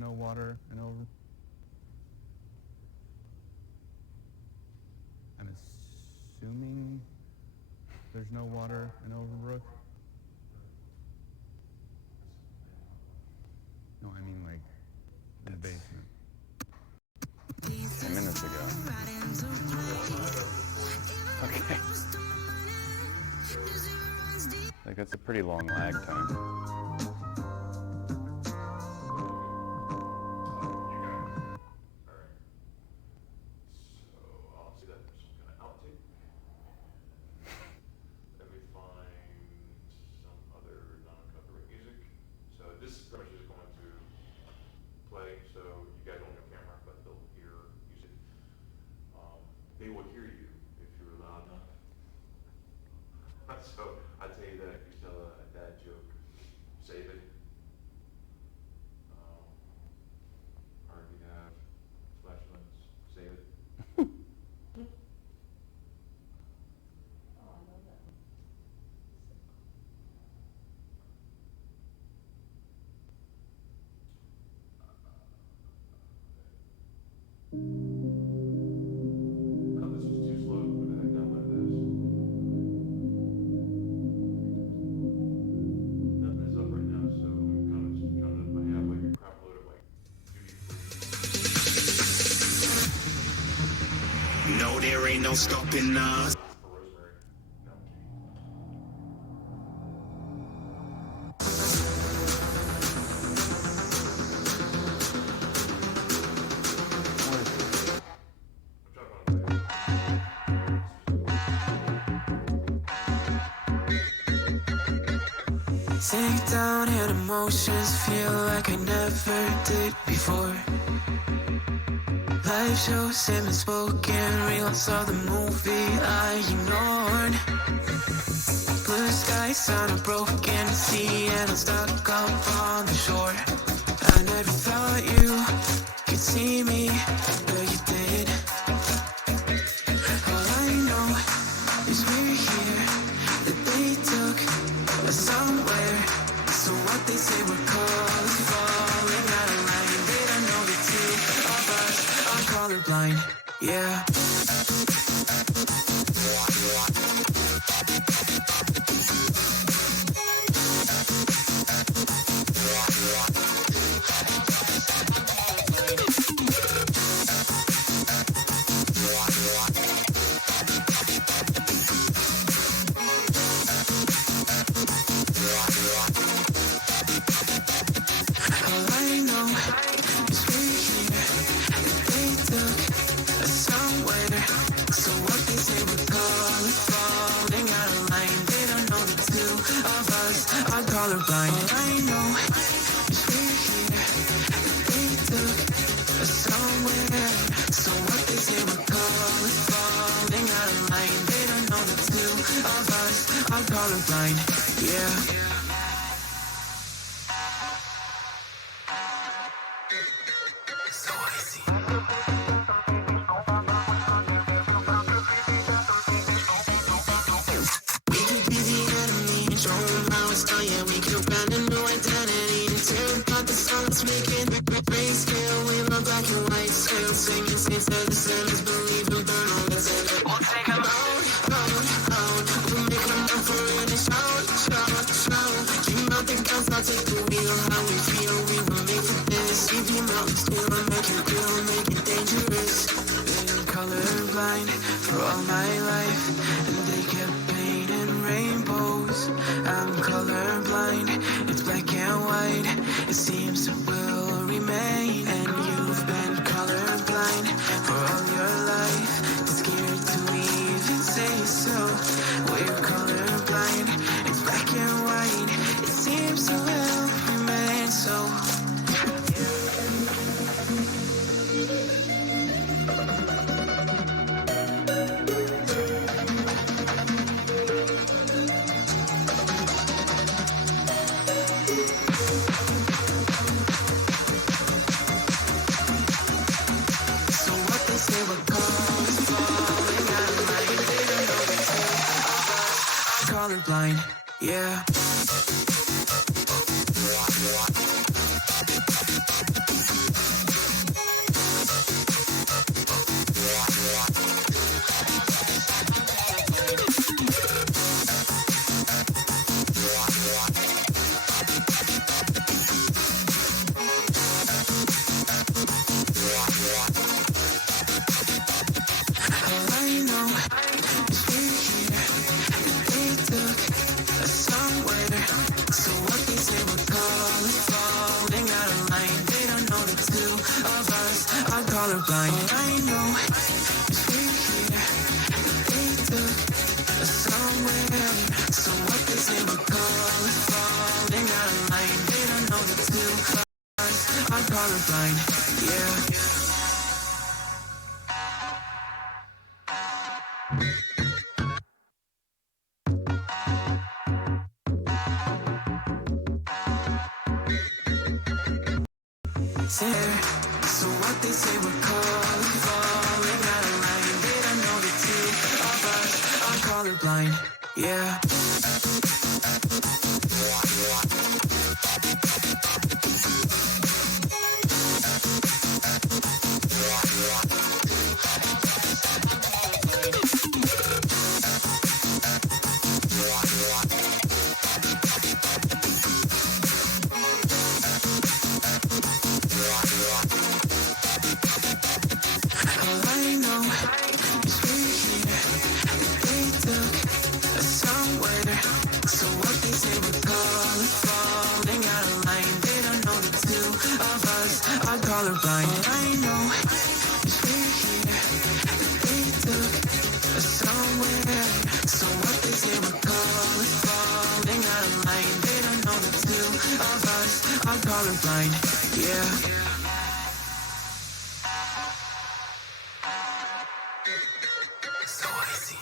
no water in over. I'm assuming there's no water in Overbrook. No, I mean like in the basement. 10 minutes ago. Okay. Like that's a pretty long lag time. No, there ain't no stopping us. Sink down and emotions feel like I never did before. Live shows and spoken reels of the movie I ignored. Blue skies on a broken sea and I'm stuck up on the shore. I never thought you could see me, but you did. All I know is we're here, that they took us somewhere. So what they say we're called, falling out of line. They don't know the two of us are colorblind, yeah. Colorblind. All I know is we're here, they took us somewhere. So what they say we're called, falling out of line. They don't know the two of us are colorblind, yeah. So I see. We could be the enemy, show them how it's done, yeah. We could brand a new identity and tear apart the songs making grayscale. We love black and white scale, singing saints of the sinners, believe and burn all the sin. We'll take them out. We'll make them run for it and shout. Dream out the guns, I'll take the wheel. How we feel, we were made for this. We be mountains, we'll make it real, make it dangerous. Been colorblind for all my life, and they kept painting rainbows. I'm colorblind, it's black and white. It seems it will remain. And you've been colorblind for all your life. Too scared to even say so. We're colorblind, it's black and white. It seems it will remain so. So what they say we're colors falling out of line. They don't know the two of us are colorblind. I know it's we're here, they took us somewhere. So what they say we're colors falling out of line. They don't know the two of us are colorblind. Yeah. So what they say we're colors falling out of line. They don't know the two of us are colorblind. Yeah. All I know is we're here, they took us somewhere. So what they say we're colors falling out of line. They don't know the two of us are colorblind. All I know is we're here, they took us somewhere. So what they say we're colors falling out of line. They don't know the two of us are colorblind. Yeah. So I see.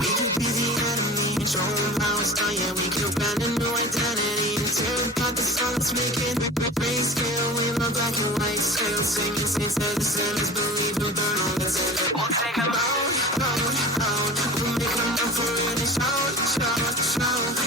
We could be the enemy, show them how it's done. Yeah, we could brand a new identity and tear apart the songs making grayscale. We love black and white scale, singing saints of the sinners, believe and burn all the sin. We'll take them out. We'll make them up for it and shout.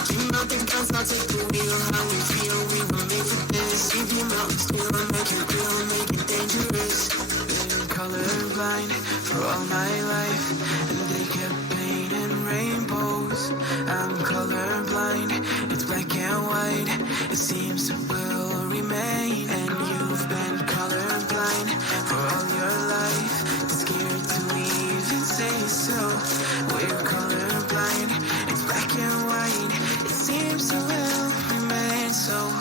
Dream out the guns, I'll take the wheel. How we feel, we were made for this. Keep your mountains still and make it real, make it dangerous. Been colorblind for all my life, and they kept painting rainbows. I'm colorblind, it's black and white. It seems it will remain. And you've been colorblind for all your life. It's scared to even say so. We're colorblind, it's black and white. It seems it will remain so.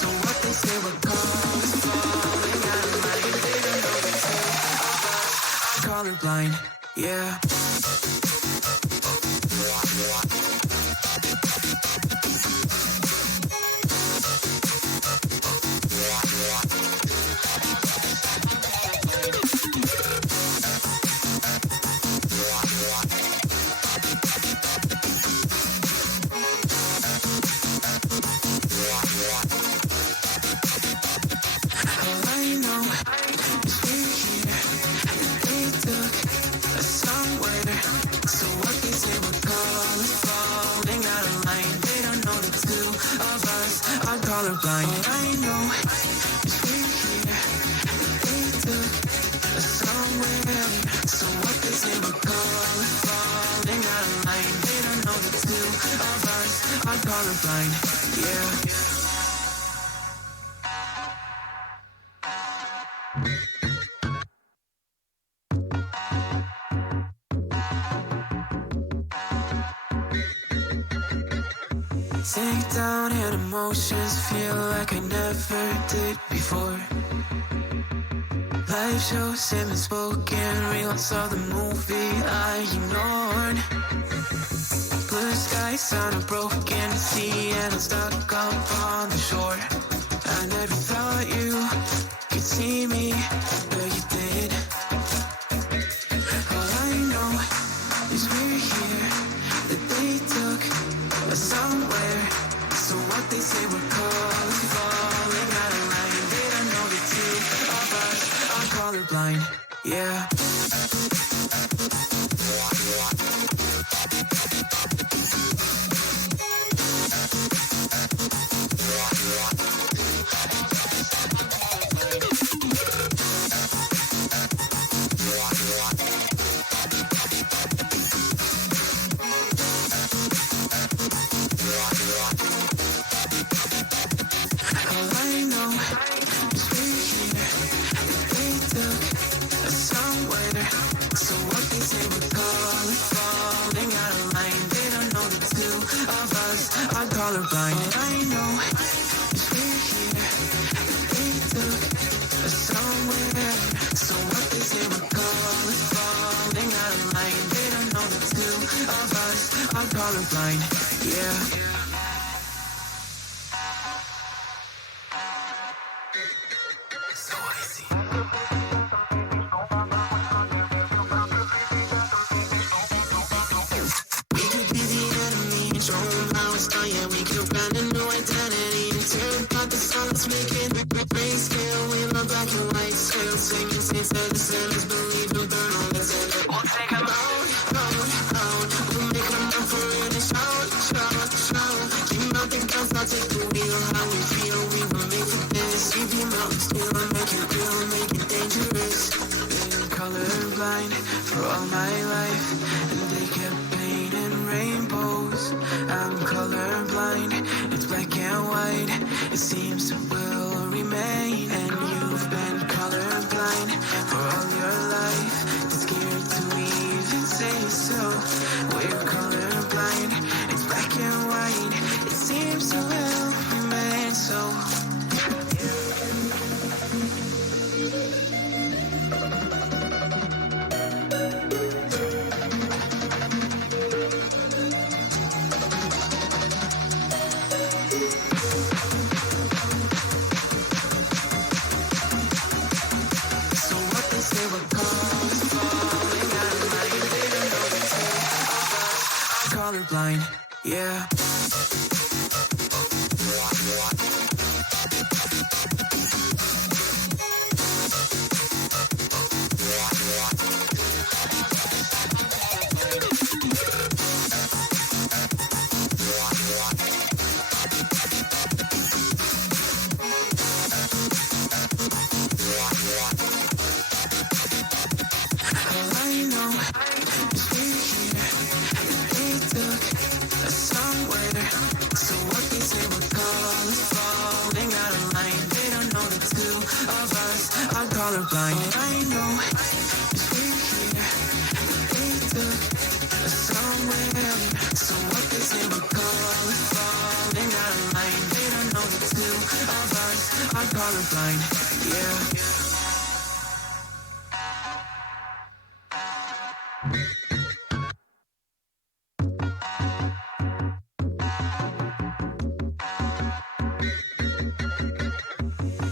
So what they say we're colors falling out of line. They don't know the two of us are colorblind. Yeah. All I know is we're here, they took us somewhere. So what they say we're colors falling out of line. They don't know the two of us are colorblind. All I know is we're here, they took us somewhere. So what they say we're colors falling out of line. They don't know the two of us are colorblind. Yeah. Sink down and emotions feel like I never did before. Life shows him spoken, reels of the movie I ignored. Blue skies on a broken sea and I'm stuck up on the shore. I never thought you could see me, but you did. All I know is we're here, that they took us somewhere. So what they say we're colors falling out of line. They don't know the two of us are colorblind. Yeah. colorblind, yeah. So icy. We could be the enemy, show them how it's done, yeah. We could find a new identity and tear apart the silence, making grayscale. We love black and white scale, singing saints of the sinners, believe and burn all that's in it. We'll take them out, out. We'll make them up for it and shout. Dream out the guns, I'll take the wheel. How we feel, we were made for this. Leave your mountains still and make it real, make it dangerous. Been colorblind for all my life, and they kept painting rainbows. I'm colorblind, it's black and white. It seems it will remain. And you've been colorblind for all your life, too scared to even say so. We're colorblind, it's black and white. It seems it will remain so. So what they say we're cause falling out of line. They don't know the two of us are colorblind, yeah. All I know is we're here, and they took us somewhere. So what they say we're colors falling out of line. They don't know the two of us are colorblind. All I know is we're here, and they took us somewhere. So what they say we're colors falling out of line. They don't know the two of us are colorblind, yeah.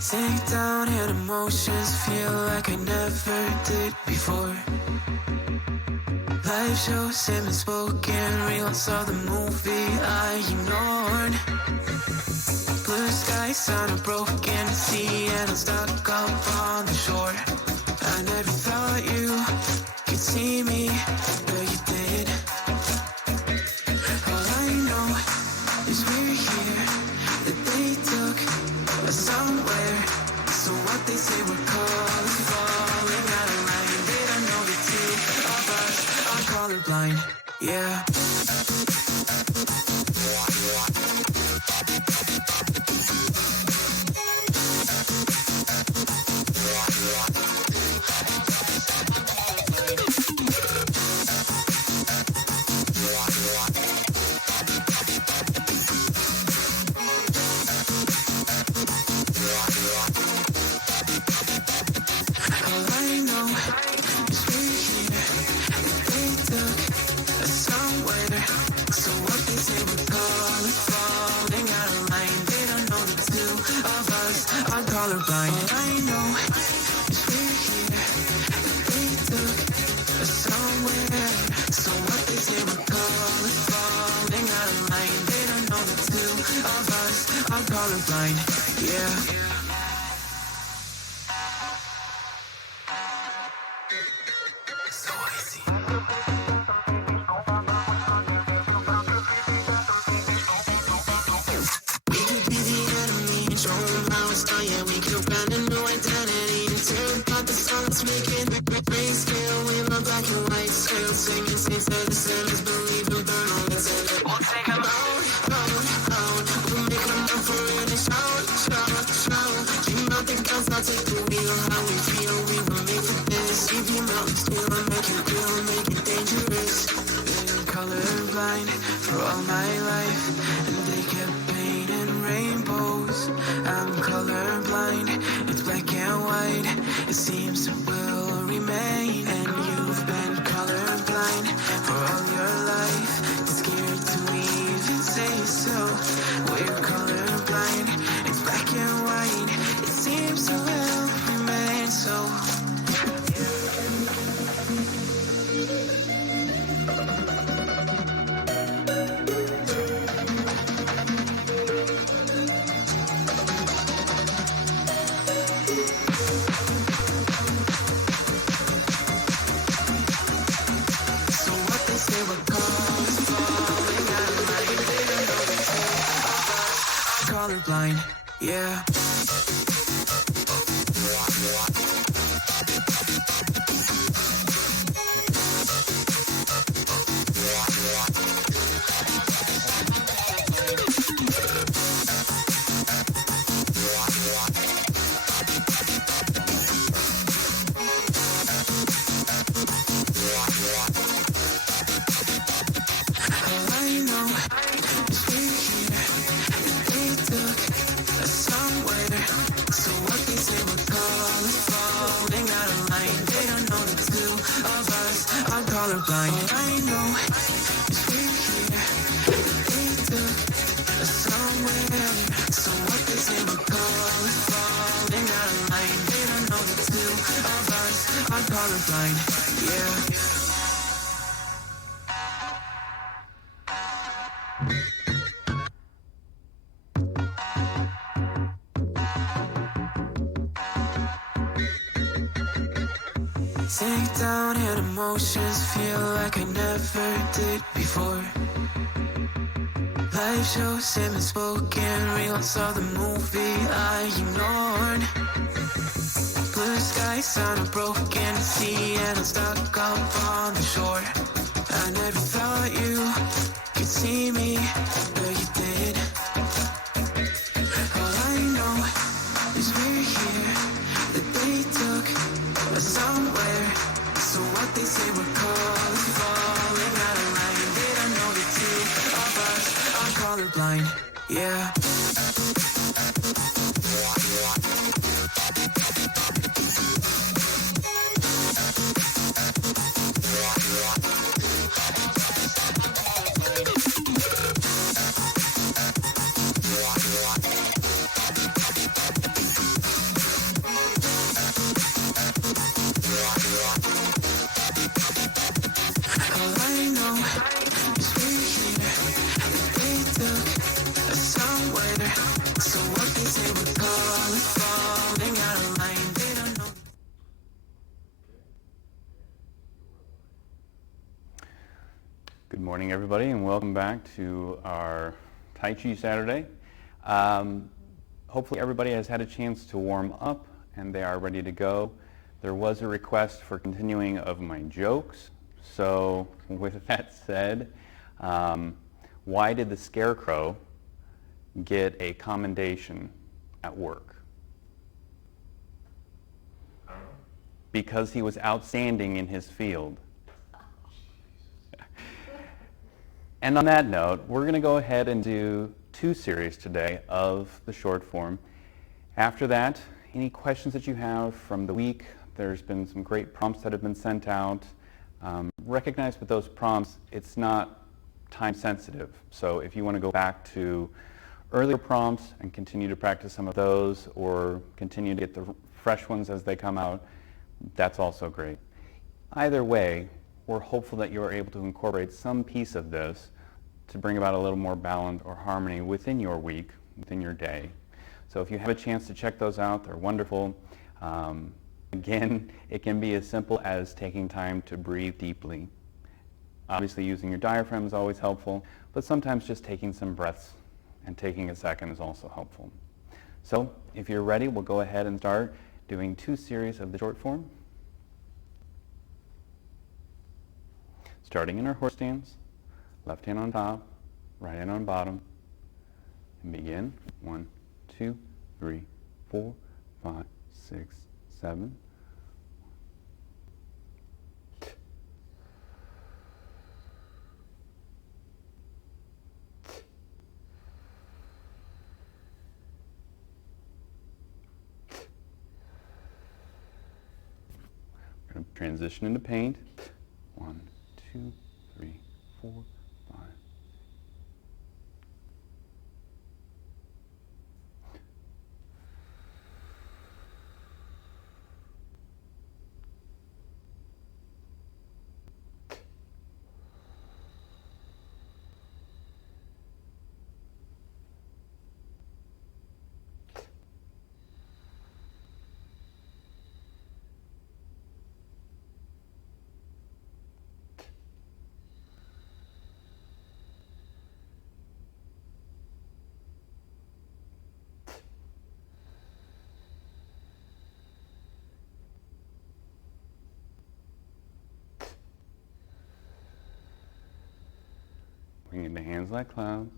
Sink down and emotions feel like I never did before. Live shows him and spoken reels of the movie I ignored. Blue skies on a broken sea and I'm stuck up on the shore. I never thought you could see me, but you did. All I know is we're here, that they took us somewhere. So what they say we're colors falling out of line. They don't know the two of us are colorblind, yeah. All I know is we're here, and they took us somewhere. So what they say we're colors falling out of line. They don't know the two of us are colorblind. All I know is we're here, and they took us somewhere. So what they say we're colors falling out of line. They don't know the two of us are colorblind, yeah. So icy. We could be the enemy, show them how it's done, yeah. We could find a new identity and tear apart the silence, making grayscale. We love black and white scale, singing saints of the sinners, believe and burn all that's in it. We'll take them out. We'll make them up for it and shout. Dream out the guns, I'll take the wheel. How we feel, we were made for this. Leave your mountains still and make it real, make it dangerous. Been colorblind for all my life, and they kept painting rainbows. I'm colorblind, it's black and white. It seems it will remain. And you've been colorblind for all your life, too scared to so we're colorblind. It's black and white. It seems to well remain so. So what they say we're falling out of line. They don't know the two of us are colorblind. Yeah. All I know is we're here and they took us somewhere. So what they say we're falling out of line. They don't know the two of us are colorblind. All I know is we're here and they took us somewhere. So what they say we're falling out of line. They don't know the two of us are colorblind. Yeah. Take down and emotions feel like I never did before. Life shows him and spoken reels of the movie I ignored. Blue skies sound a broken sea and I'm stuck up on the shore. I never thought you could see me, but you did. All I know is we're here, that they took us somewhere. So what they say we're falling out of line. They don't know the two of us are colorblind. Yeah. All I know is we're here, that they took us somewhere. So what they say we're falling out of line. They don't know. Good morning, everybody, and welcome back to our Tai Qi Saturday. Hopefully everybody has had a chance to warm up and they are ready to go. There was a request for continuing of my jokes. So with that said, why did the Scarecrow get a commendation at work? Because he was outstanding in his field. And on that note, we're going to go ahead and do 2 series today of the short form. After that, any questions that you have from the week, there's been some great prompts that have been sent out. Recognize with those prompts, it's not time sensitive. So if you want to go back to earlier prompts and continue to practice some of those or continue to get the fresh ones as they come out, that's also great. Either way, we're hopeful that you are able to incorporate some piece of this to bring about a little more balance or harmony within your week, within your day. So if you have a chance to check those out, they're wonderful. Again, it can be as simple as taking time to breathe deeply. Obviously, using your diaphragm is always helpful, but sometimes just taking some breaths and taking a second is also helpful. So if you're ready, we'll go ahead and start doing 2 series of the short form. Starting in our horse stance, left hand on top, right hand on bottom, and begin. 1, 2, 3, 4, 5, 6, 7. We're going to transition into paint. 1, 2, 3, 4, 5. Hands like clouds.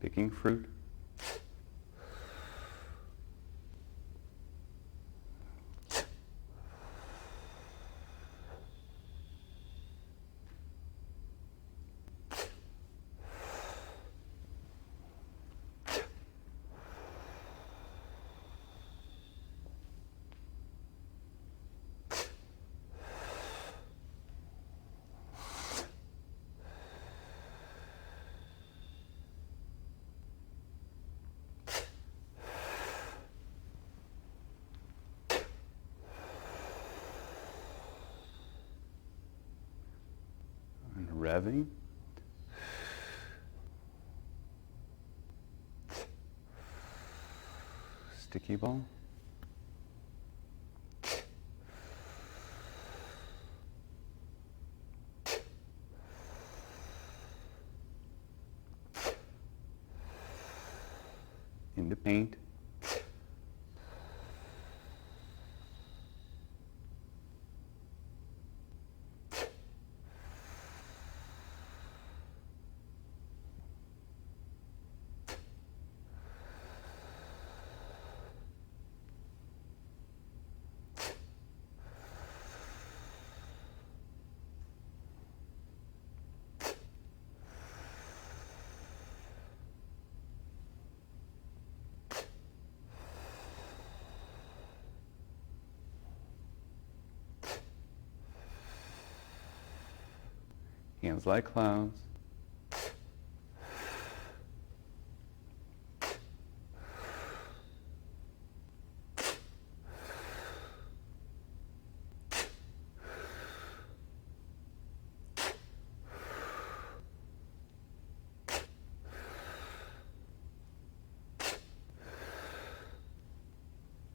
Picking fruit. And revving. Sticky ball. Into paint. Hands like clouds.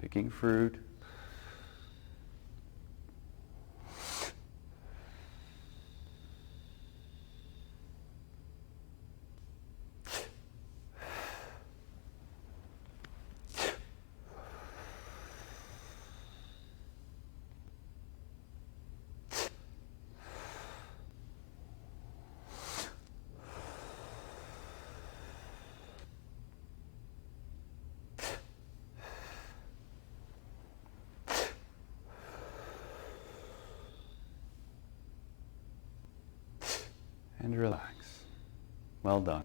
Picking fruit. And relax. Well done.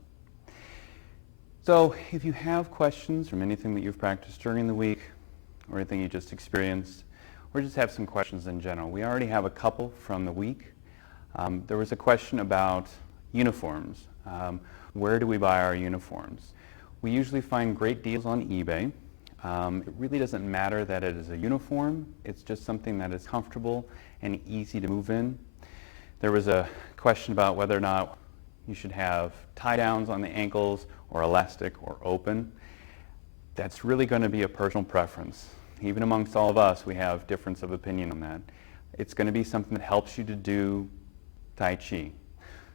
So if you have questions from anything that you've practiced during the week or anything you just experienced, or just have some questions in general, we already have a couple from the week. There was a question about uniforms. Where do we buy our uniforms? We usually find great deals on eBay. It really doesn't matter that it is a uniform. It's just something that is comfortable and easy to move in. There was a question about whether or not you should have tie-downs on the ankles or elastic or open. That's really going to be a personal preference. Even amongst all of us, we have difference of opinion on that. It's going to be something that helps you to do Tai Qi.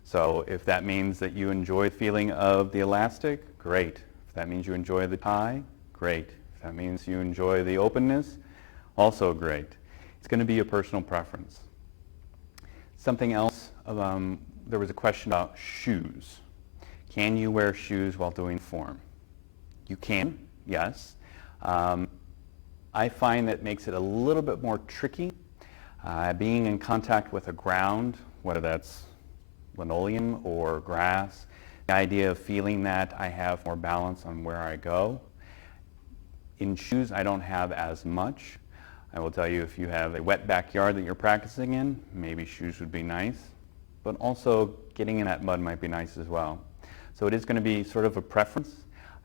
So if that means that you enjoy the feeling of the elastic, great. If that means you enjoy the tie, great. If that means you enjoy the openness, also great. It's going to be a personal preference. Something else, there was a question about shoes. Can you wear shoes while doing form? You can, yes. I find that makes it a little bit more tricky. Being in contact with a ground, whether that's linoleum or grass, the idea of feeling that I have more balance on where I go. In shoes, I don't have as much. I will tell you, if you have a wet backyard that you're practicing in, maybe shoes would be nice, but also getting in that mud might be nice as well. So it is going to be sort of a preference.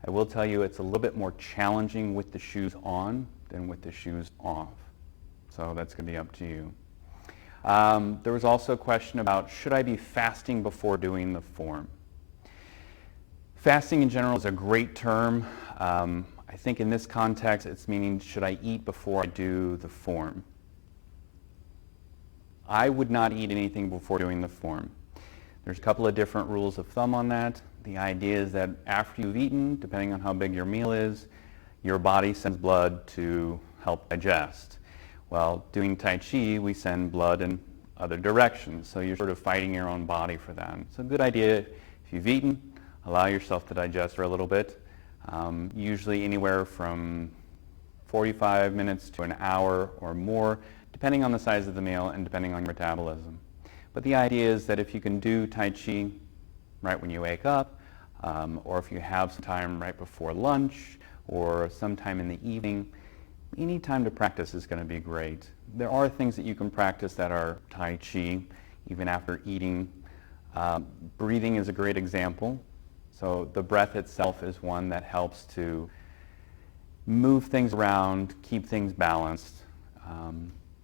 I will tell you it's a little bit more challenging with the shoes on than with the shoes off. So that's going to be up to you. There was also a question about, should I be fasting before doing the form? Fasting in general is a great term. I think in this context it's meaning, should I eat before I do the form? I would not eat anything before doing the form. There's a couple of different rules of thumb on that. The idea is that after you've eaten, depending on how big your meal is, your body sends blood to help digest. Well, doing Tai Qi, we send blood in other directions, so you're sort of fighting your own body for that. It's a good idea, if you've eaten, allow yourself to digest for a little bit, usually anywhere from 45 minutes to an hour or more, depending on the size of the meal and depending on your metabolism. But the idea is that if you can do Tai Chi right when you wake up, or if you have some time right before lunch, or sometime in the evening, any time to practice is going to be great. There are things that you can practice that are Tai Chi, even after eating. Breathing is a great example. So the breath itself is one that helps to move things around, keep things balanced.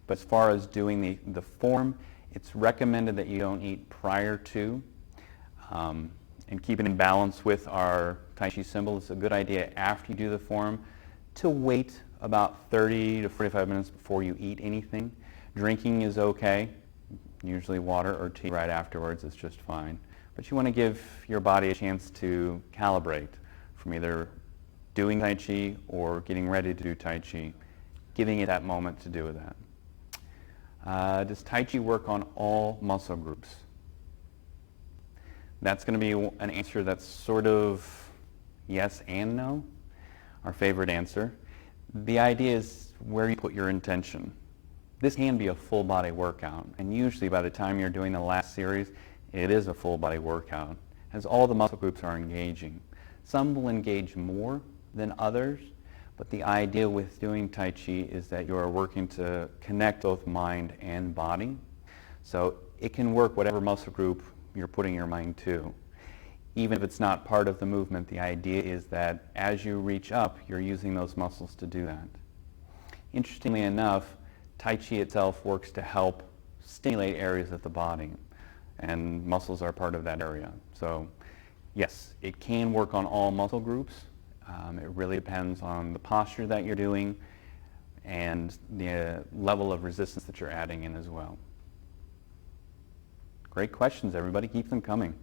But as far as doing the form, it's recommended that you don't eat prior to. And keeping in balance with our Tai Chi symbol, it's a good idea after you do the form to wait about 30 to 45 minutes before you eat anything. Drinking is okay. Usually water or tea right afterwards is just fine. But you want to give your body a chance to calibrate from either doing Tai Chi or getting ready to do Tai Chi, giving it that moment to do that. Does Tai Chi work on all muscle groups? That's going to be an answer that's sort of yes and no, our favorite answer. The idea is where you put your intention. This can be a full body workout, and usually by the time you're doing the last series, it is a full body workout, as all the muscle groups are engaging. Some will engage more than others, but the idea with doing Tai Chi is that you are working to connect both mind and body. So it can work whatever muscle group you're putting your mind to. Even if it's not part of the movement, the idea is that as you reach up, you're using those muscles to do that. Interestingly enough, Tai Chi itself works to help stimulate areas of the body, and muscles are part of that area. So yes, it can work on all muscle groups. It really depends on the posture that you're doing and the level of resistance that you're adding in as well. Great questions, everybody. Keep them coming.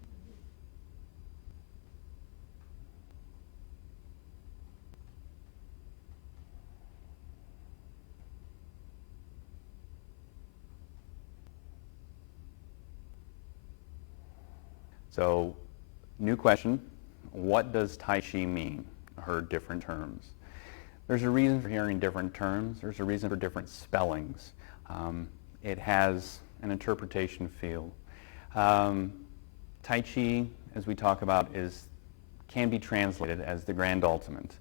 So, new question. What does Tai Chi mean? I heard different terms. There's a reason for hearing different terms. There's a reason for different spellings. It has an interpretation field. Tai Chi, as we talk about, can be translated as the grand ultimate.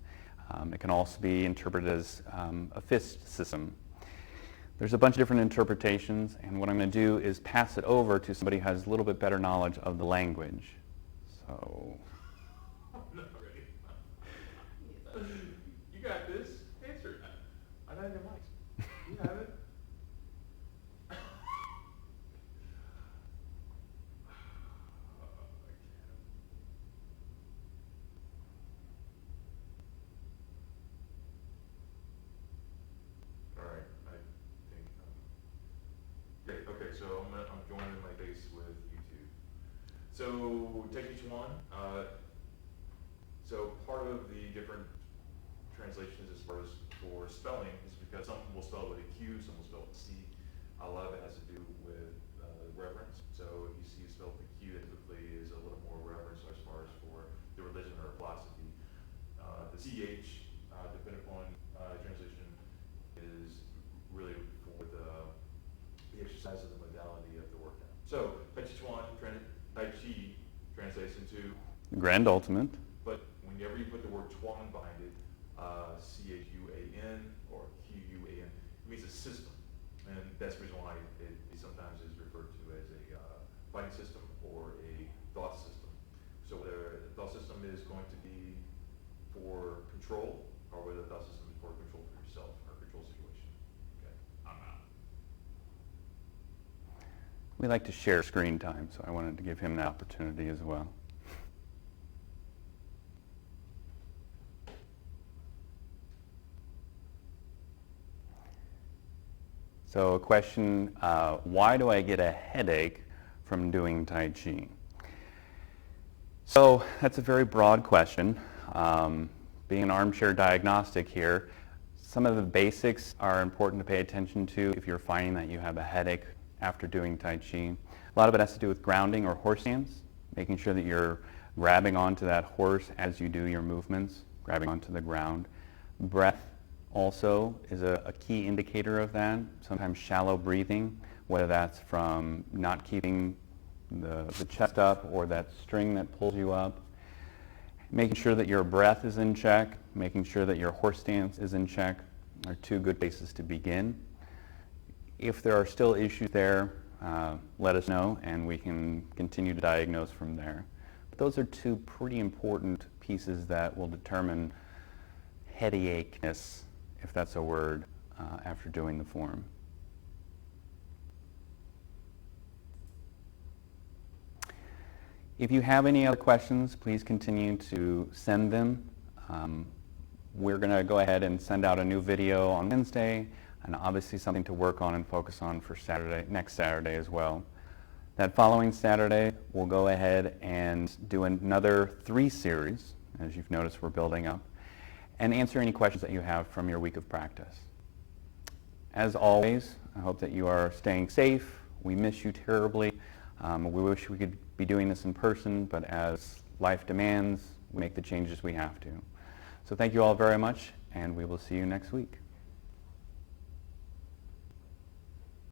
It can also be interpreted as a fist system. There's a bunch of different interpretations, and what I'm going to do is pass it over to somebody who has a little bit better knowledge of the language. So. You got this. Answer it. I got your mic. You have it. All right. I think. Okay. So I'm joining my base with YouTube. So take each one. So part of the different translations as far as for spelling is because some will spell it with a Q, some will spell it with a C. A lot of it has to do with reverence. So if you see it spelled with a Q, that typically is a little more reverence as far as for the religion or philosophy. The CH, depending upon translation, is really for the exercise of the modality of the workout. So Tai Chi translates into Grand ultimate. but whenever you put the word Chuan behind it, C-H-U-A-N or Q-U-A-N, it means a system. And that's the reason why it sometimes is referred to as a fighting system or a thought system. So whether the thought system is going to be for control or whether the thought system is for control for yourself or control situation. Okay, I'm out. We like to share screen time, so I wanted to give him the opportunity as well. So a question, why do I get a headache from doing Tai Chi? So that's a very broad question. Being an armchair diagnostic here, some of the basics are important to pay attention to if you're finding that you have a headache after doing Tai Chi. A lot of it has to do with grounding or horse stance, making sure that you're grabbing onto that horse as you do your movements, grabbing onto the ground. Breath also is a key indicator of that. Sometimes shallow breathing, whether that's from not keeping the chest up or that string that pulls you up. Making sure that your breath is in check, making sure that your horse stance is in check are two good places to begin. If there are still issues there, let us know and we can continue to diagnose from there. But those are two pretty important pieces that will determine headache-ness, if that's a word, after doing the form. If you have any other questions, please continue to send them. We're going to go ahead and send out a new video on Wednesday, and obviously something to work on and focus on for next Saturday as well. That following Saturday, we'll go ahead and do another 3 series, as you've noticed we're building up, and answer any questions that you have from your week of practice. As always, I hope that you are staying safe. We miss you terribly. We wish we could be doing this in person, but as life demands, we make the changes we have to. So thank you all very much, and we will see you next week.